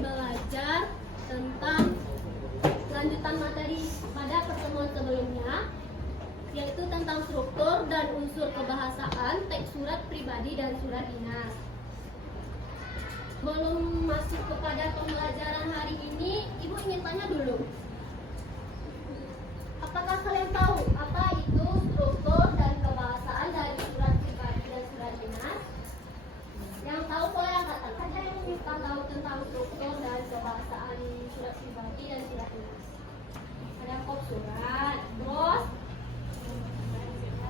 belajar tentang lanjutan materi pada pertemuan sebelumnya, yaitu tentang struktur dan unsur kebahasaan, teks surat pribadi dan surat dinas. Belum masuk kepada pembelajaran hari ini, Ibu ingin tanya dulu. Apakah kalian tahu apa itu struktur dan kebahasaan dari surat pribadi dan surat dinas? Yang tahu boleh angkat saja yang kita tahu tentang struktur dan kebahasaan surat pribadi dan surat dinas. Ada kop surat, terus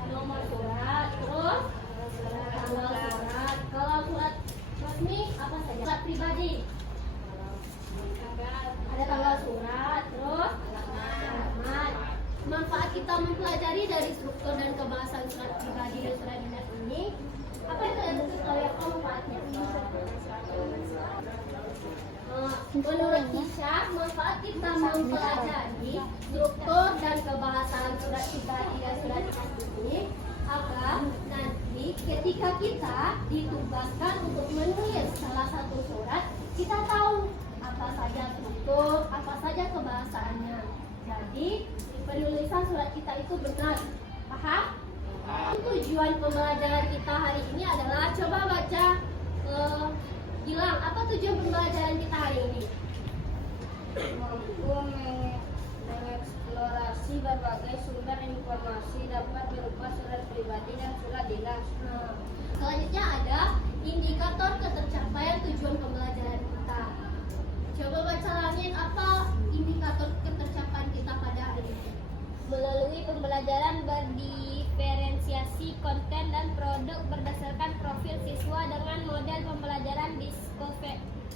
nomor surat, terus tanggal surat. Kalau surat resmi apa saja? Surat pribadi ada tanggal surat, terus alamat. Manfaat kita mempelajari dari struktur dan kebahasaan surat pribadi dan surat dinas ini, apa itu yang kalian tahu manfaatnya? Menurut Kisha, manfaat kita mempelajari struktur dan kebahasaan surat pribadi dan surat dinas ini agar nanti ketika kita ditugaskan untuk menulis salah satu surat, kita tahu apa saja struktur, apa saja kebahasaannya. Jadi penulisan surat kita itu benar. Paham? Tujuan pembelajaran kita hari ini adalah coba baca. Gilang, apa tujuan pembelajaran kita hari ini? Mampu mengeksplorasi berbagai sumber informasi dapat berupa surat pribadi dan surat dinas. Selanjutnya ada indikator ketercapaian tujuan pembelajaran kita. Coba baca langit, apa indikator ketercapaian kita pada hari ini? Melalui pembelajaran berdiferensiasi konten dan produk berdasarkan profil siswa dengan model pembelajaran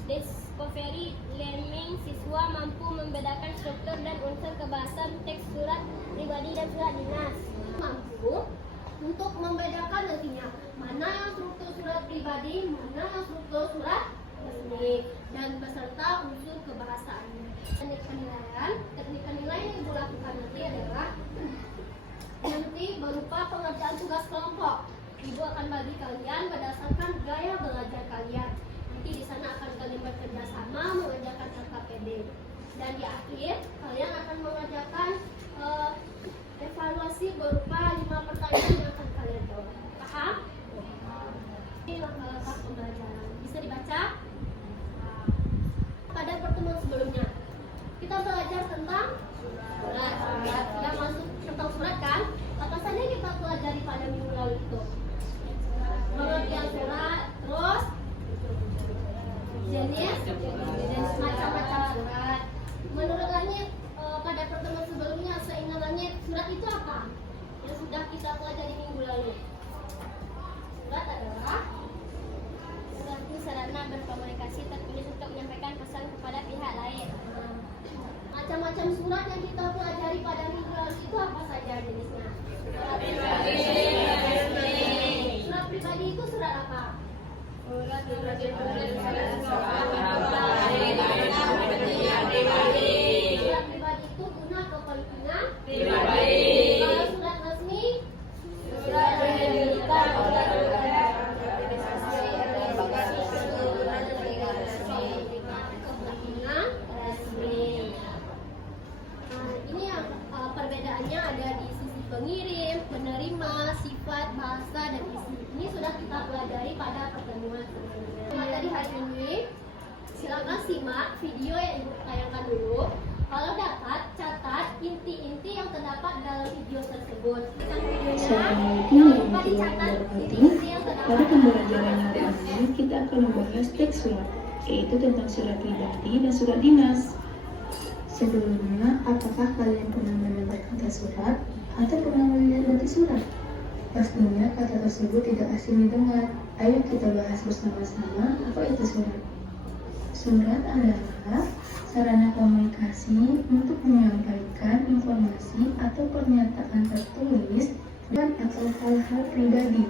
discovery learning, siswa mampu membedakan struktur dan unsur kebahasaan teks surat pribadi dan surat dinas. Mampu untuk membedakan nantinya mana yang struktur surat pribadi, mana yang struktur surat resmi, dan beserta unsur kebahasaannya. Teknik penilaian yang Ibu lakukan nanti adalah berupa pengerjaan tugas kelompok. Ibu akan bagi kalian berdasarkan gaya belajar kalian. Nanti di sana akan kalian bekerja sama mengerjakan LKPD. Dan di akhir kalian akan mengerjakan evaluasi berupa 5 pertanyaan yang akan kalian jawab. Paham? Ini langkah-langkah pembelajaran. Bisa dibaca? Pada pertemuan sebelumnya kita belajar tentang surat. Tidak masuk tentang surat kan? Apa saja yang kita pelajari pada minggu lalu itu? Pengertian surat, terus jenis macam-macam surat. Menurut Langit, pada pertemuan sebelumnya seingat Langit, surat itu apa? Yang sudah kita pelajari minggu lalu. Surat adalah Suatu sarana berkomunikasi tertulis untuk menyampaikan pesan kepada pihak lain. macam-macam surat yang kita pelajari pada minggu lalu itu apa saja jenisnya? Surat pribadi itu surat apa? Surat pribadi Itu guna kepentingan pribadi. Kalau surat resmi, Surat yang diberikan oleh kepentingan resmi. Nah, ini yang perbedaannya ada di sisi pengirim, penerima, sifat, bahasa, dan isi. Ini sudah kita pelajari pada pertemuan sebelumnya. Materi hari ini, silakan simak video yang Ibu tayangkan dulu. Kalau dapat, catat inti-inti yang terdapat dalam video tersebut. Assalamualaikum warahmatullahi wabarakatuh. Pada pembelajaran hari ini kita akan membahas teks surat, yaitu tentang surat pribadi dan surat dinas. Sebelumnya, apakah kalian pernah mendengar kata surat atau pernah melihat bentuk surat? Pastinya kata tersebut tidak asing didengar. Ayo kita bahas bersama-sama apa itu surat. Surat adalah sarana komunikasi untuk menyampaikan informasi atau pernyataan tertulis dan atau hal-hal pribadi.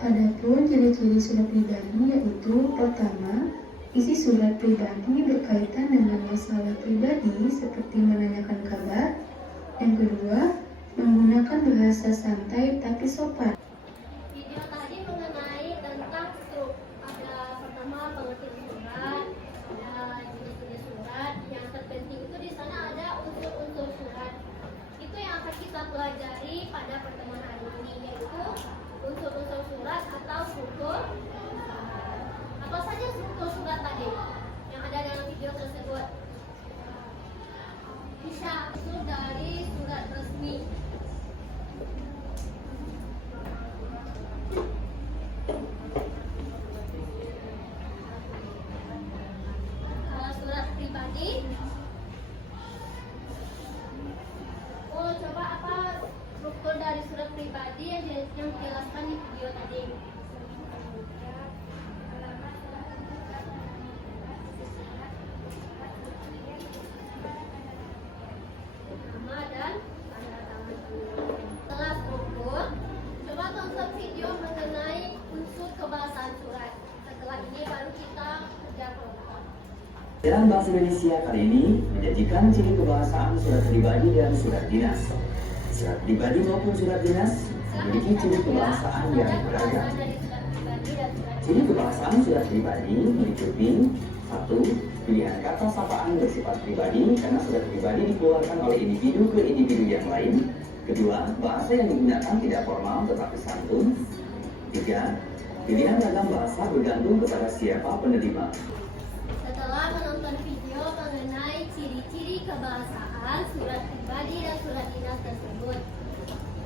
Adapun ciri-ciri surat pribadi yaitu pertama, isi surat pribadi berkaitan dengan masalah pribadi seperti menanyakan kabar. Yang kedua, menggunakan bahasa santai tapi sopan. Video tadi mengenai tentang struktur. Ada pertama pengertian surat, dan foto surat tadi yang ada dalam video tersebut. Bisa itu dari surat resmi. Kalau surat pribadi, coba apa struktur dari surat pribadi yang dijelaskan di video tadi. Nama dan tanda tangan. Setelah struktur, coba tonton video mengenai unsur kebahasaan surat. Setelah ini baru kita kerja kelompok. Dalam bahasa Indonesia kali ini menjanjikan ciri kebahasaan surat pribadi dan surat dinas. Surat pribadi maupun surat dinas memiliki ciri kebahasaan yang beragam. Ciri kebahasaan surat pribadi meliputi 1. Pilihan kata sapaan bersifat pribadi karena surat pribadi dikeluarkan oleh individu ke individu yang lain. Kedua, bahasa yang digunakan tidak formal tetapi santun. 3. Pilihan ragam bahasa bergantung kepada siapa penerima. Setelah menonton video mengenai ciri-ciri kebahasaan surat pribadi dan surat dinas tersebut,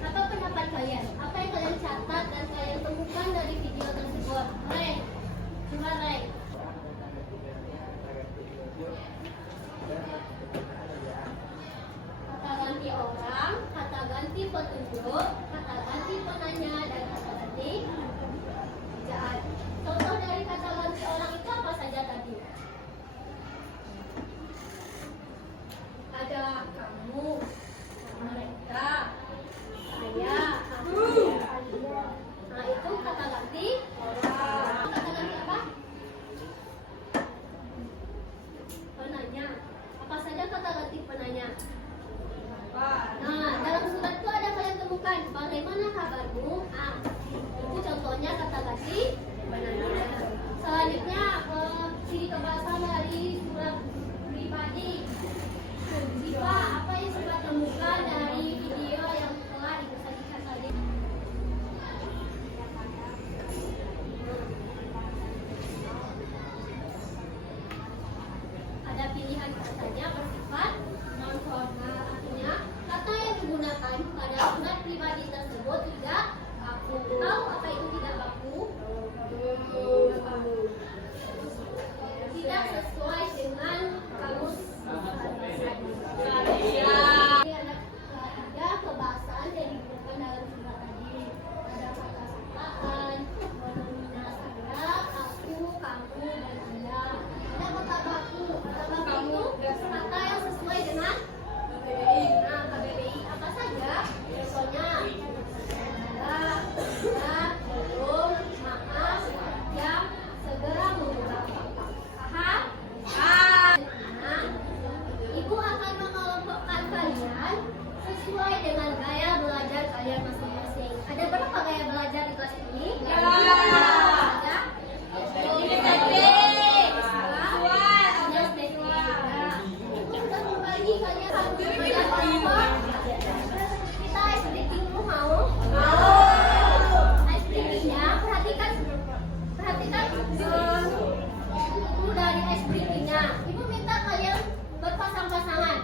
apa pendapat kalian? Apa yang kalian catat dan kalian temukan dari video tersebut? Ray, coba Ray. Kata ganti orang, kata ganti petunjuk, kata ganti penanya, dan kata ganti ejaan. Contoh dari kata ganti orang itu apa saja tadi? Ada kamu, mereka, saya, aku. Nah itu kata ganti orang. Kata ganti apa? Penanya. Apa saja kata ganti penanya? Nah dalam surat itu ada kalian temukan bagaimana kabarmu? Itu contohnya kata ganti penanya. Selanjutnya ciri kebahasaan dari surat pribadi. Siapa apa yang sudah temukan dari video yang telah disajikan tadi? Ada pilihan katanya bersifat non formal, artinya kata yang digunakan pada surat pribadi tersebut tidak baku. Tahu apa itu tidak baku? Tidak sesuai dengan kamus. Ini ada kebahasaan yang digunakan dalam surat tadi. Ada kata sapaan, mengenai saya, aku, kamu, dan anda. Ada kata baku. Kata baku itu kata yang sesuai dengan KBBI. Nah, KBBI apa saja? Contohnya ada, belum, maaf, yang segera mengubah. Paham? Nah, Ibu akan mengelompokkan kalian sesuai dengan gaya belajar kalian masing-masing. Ada berapa gaya belajar di kelas ini? Ada? Ibu sudah membagi kalian harus belajar kelompok. Kita ice breaking dulu mau? Ice breakingnya perhatikan dulu dari ice breakingnya. Ibu minta kalian berpasang-pasangan.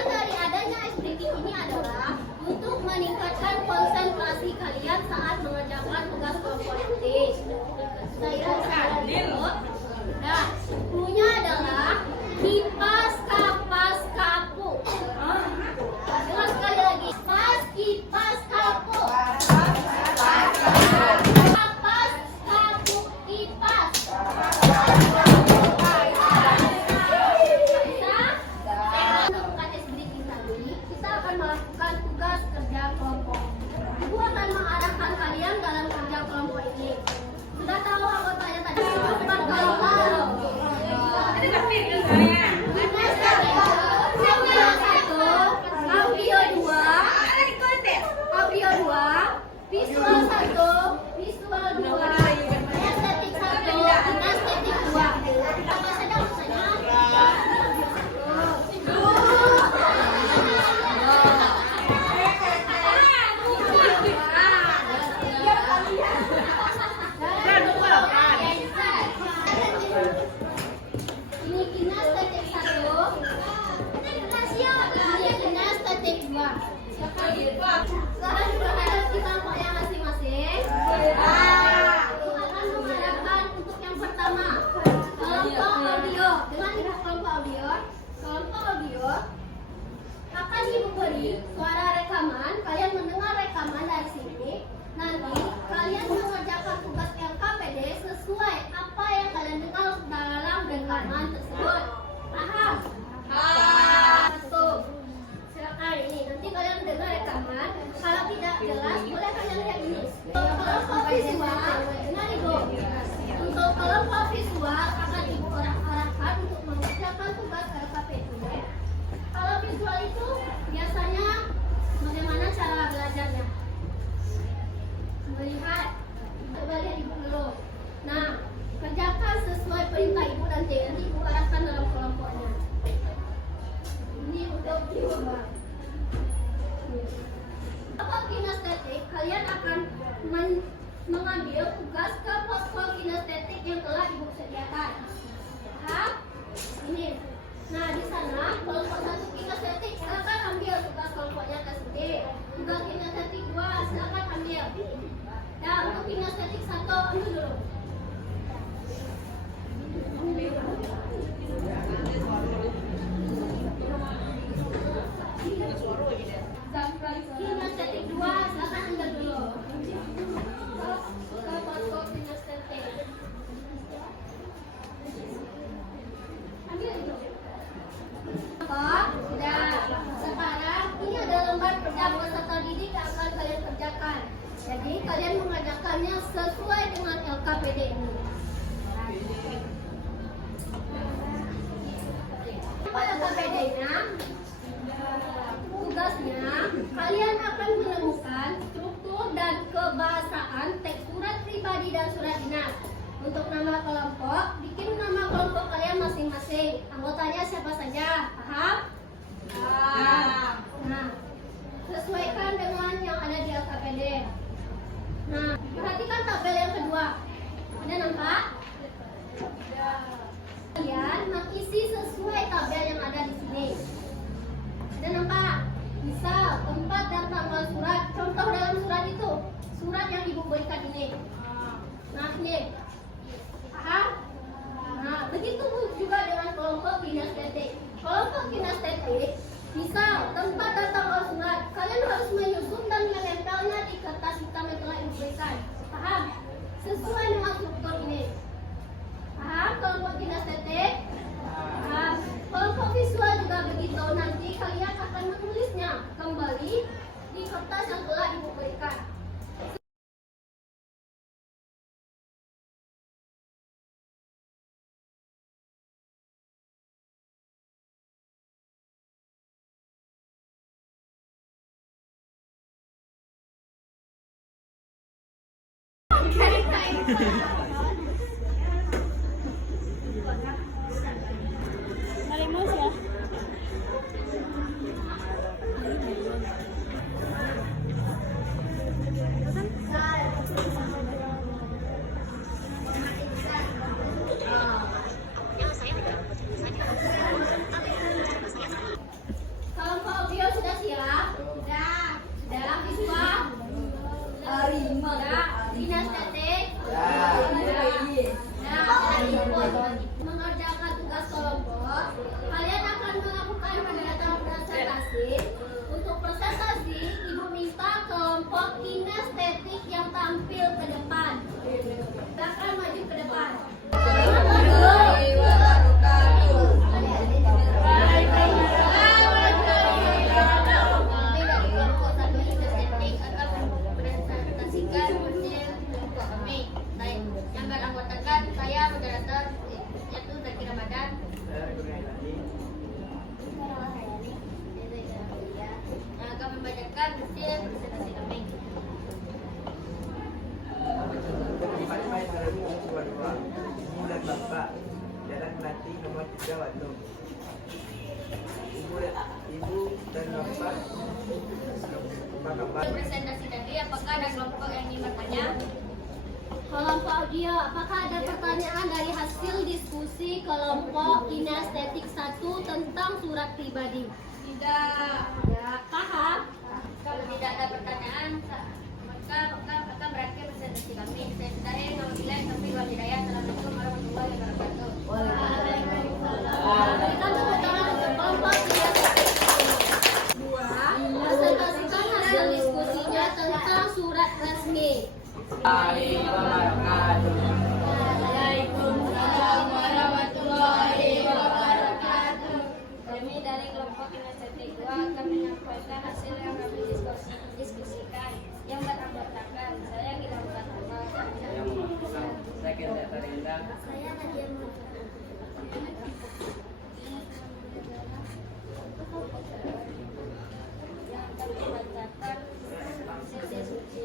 Dari adanya ice breaking ini adalah untuk meningkatkan konsentrasi kalian saat mengerjakan tugas kelompok nanti. Saya dulu. Nah, cluenya adalah kipas, kapas, kapu. Dengar sekali lagi. Pas, kipas, kapu. Kapas, kapu, kipas. Kita akan melakukan tugas kerja kelompok. Ibu akan mengarahkan kalian dalam kerja kelompok ini. Sudah tahu anggotanya tadi? Bukan kalau suara rekaman, kalian mendengar rekaman dari sini. Nanti kalian mengerjakan tugas LKPD sesuai apa yang kalian dengar dalam rekaman tersebut. Paham? Satu. Silakan ini. Nanti kalian dengar rekaman. Kalau tidak jelas, boleh kalian lihat ini. Untuk kelompok visual, dengar ibu. Untuk kelompok visual akan ibu arahkan untuk mengerjakan tugas LKPD. Kalau visual itu biasanya bagaimana cara belajarnya? Melihat, coba lihat ibu dulu. Nah, kerjakan sesuai perintah ibu nanti ibu arahkan dalam kelompoknya. Ini untuk ibu. Kelompok kinestetik, kalian akan mengambil tugas ke posko kinestetik yang telah ibu sediakan. Paham? Ini. Nah, di sana kelompok 1 kinestetik, silakan ambil tugas kelompoknya tersebut. Tugas kinestetik 2, silakan ambil. Nah, untuk kinestetik 1 ambil dulu. Kinestetik 2, silakan ambil dulu. Ke posko kinestetik. Ambil dulu. Sudah. Sekarang ini ada lembar kerja peserta didik yang akan kalian kerjakan. Jadi kalian mengerjakannya sesuai dengan LKPD ini. Apa LKPD-nya? Tugasnya, kalian akan menemukan struktur dan kebahasaan teks surat pribadi dan surat dinas. Untuk nama kelompok, bikin nama kelompok kalian masing-masing. Anggotanya siapa saja, paham? Nah, sesuaikan dengan yang ada di LKPD. Nah, perhatikan tabel yang kedua. Ada nampak? Kalian mengisi sesuai tabel yang ada di sini. Ada nampak? Misal, tempat dan tanggal surat. Contoh dalam surat itu, surat yang ibu berikan ini. Nah, ini. Paham? Nah, begitu juga dengan kelompok kinestetik. Kelompok kinestetik, misal tempat dan tanggal surat, kalian harus menyusun dan menempelnya di kertas hitam yang telah ibu berikan. Paham? Sesuai dengan struktur ini. Paham kelompok kinestetik? Paham. Kelompok visual juga begitu. Nanti kalian akan menulisnya kembali di kertas yang telah ibu berikan. Kelompok audio sudah siap? Sudah. Sudah visual? Sudah. Kinestetik? Mengerjakan tugas kelompok, kalian akan melakukan kegiatan presentasi. Untuk presentasi, ibu minta kelompok kinestetik yang tampil ke depan. Silakan maju ke depan. Yang beranggotakan saya moderator yaitu Zaki Ramadan. Yang akan membacakan hasil presentasi kami. Bulan Bapak Jalan Melati nomor 3 Bandung. Ibu dan Bapak Presentasi tadi, apakah ada kelompok yang ingin bertanya? Kelompok audio, apakah ada pertanyaan dari hasil diskusi kelompok kinestetik 1 tentang surat pribadi? Tidak. Ya, paham? Kalau tidak ada pertanyaan, maka berakhir presentasi kami. Saya sudahi, wabillahi hidayah. Assalamualaikum warahmatullahi wabarakatuh. Waalaikumsalam. Berikan tepuk tangan untuk kelompok kinestetik 2. Waalaikumsalam warahmatullahi wabarakatuh. Kami dari kelompok inisiatif 2 akan menyampaikan hasil yang kami diskusikan yang beranggotakan saya Gilang Pratama, Saya Kendra Tarinda. Saya Nadia Muhammad. yang akan membacakan sesi suci.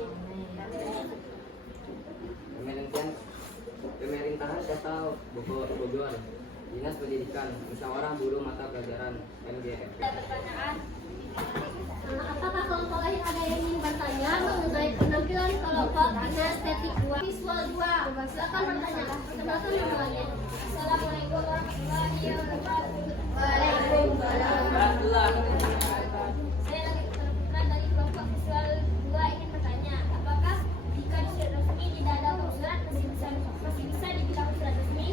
Pemerintahan Kota Bogor, Dinas Pendidikan, Musyawarah Guru Mata Pelajaran MGF. Ada pertanyaan? Apakah kelompok lain ada yang ingin bertanya mengenai penampilan kelompok kinestetik 2 visual 2? Silakan bertanya. Perkenalkan namanya. Assalamualaikum warahmatullahi wabarakatuh. Alhamdulillah. Saya lagi Putra dari kelompok visual 2 ingin bertanya, apakah jika di surat resmi tidak ada huruf surat masih bisa dibilang surat resmi?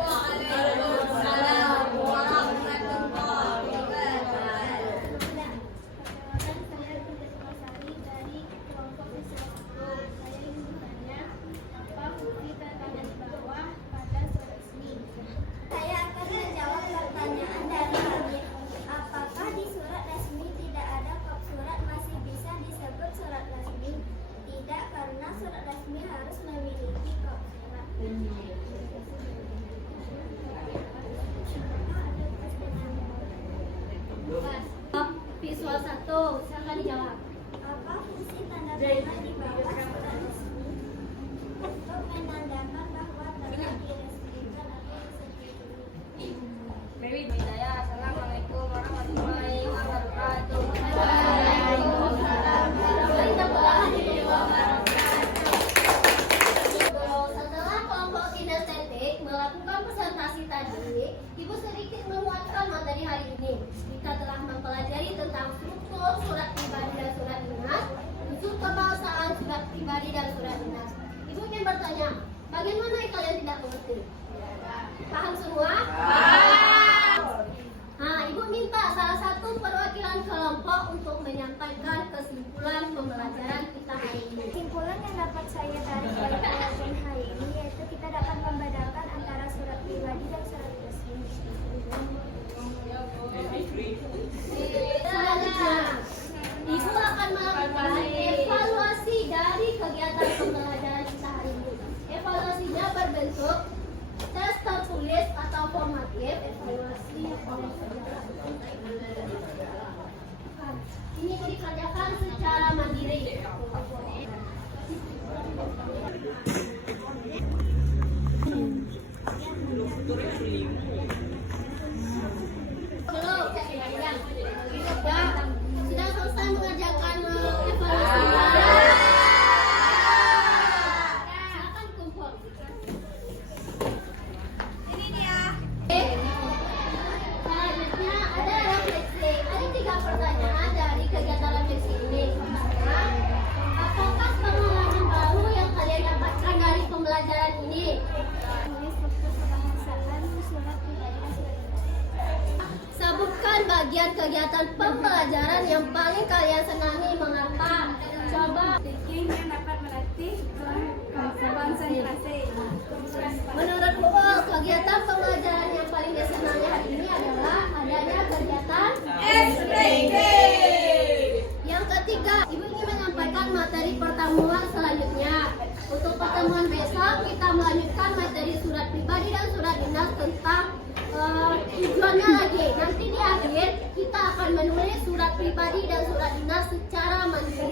Waalaikumsalam warahmatullahi wabarakatuh. Saya Rinda Sari dari kelompok visual 1. Saya ingin bertanya, apa fungsi tanda di bawah pada surat resmi? Saya akan menjawab pertanyaan dari Hamid. Apakah di surat resmi tidak ada kop surat masih bisa disebut surat resmi? Tidak, karena surat resmi harus memiliki kop surat. Visual 1, silakan dijawab. Apa fungsi tanda panah di bawah surat resmi? Untuk menandakan bahwa telah diresmikan atau disetujui. Dewi Hidayah, Assalamualaikum warahmatullahi wabarakatuh. Setelah kelompok kinestetik melakukan presentasi tadi, Ibu sedikit menguatkan materi hari ini. Kita telah mempelajari tentang struktur surat pribadi dan surat dinas, unsur kebahasaan surat pribadi dan surat dinas. Ibu ingin bertanya, bagaimana kalian tidak mengerti? Paham semua? Nah, Ibu minta salah satu perwakilan kelompok untuk menyampaikan kesimpulan pembelajaran kita hari ini. Kesimpulan yang dapat saya tarik dari pelajaran hari ini yaitu kita dapat membedakan antara surat pribadi dan surat resmi. Selanjutnya, Ibu akan melakukan evaluasi dari kegiatan pembelajaran kita hari ini. Evaluasinya berbentuk tes tertulis atau formatif. Evaluasi ini dikerjakan secara mandiri. Belum, sudah selesai mengerjakan evaluasinya. Silakan kumpul. Ini dia. Selanjutnya ada refleksi. Ada 3 pertanyaan dari kegiatan refleksi ini. Pertama, apakah pengalaman baru yang kalian dapatkan dari pembelajaran ini? Tulis struktur kebahasaan surat pribadi dan surat dinas. Sebutkan bagian kegiatan pembelajaran yang paling kalian senangi. Mengapa? Coba. Yang dapat melatih konsentrasi. Menurut Uul, kegiatan pembelajaran yang paling disenangi hari ini adalah adanya kegiatan SPG. Yang ketiga, Ibu ingin menyampaikan materi pertemuan selanjutnya. Untuk pertemuan besok, kita melanjutkan materi surat pribadi dan surat dinas tentang tujuannya lagi. Nanti di akhir, kita akan menulis surat pribadi dan surat dinas secara mandiri.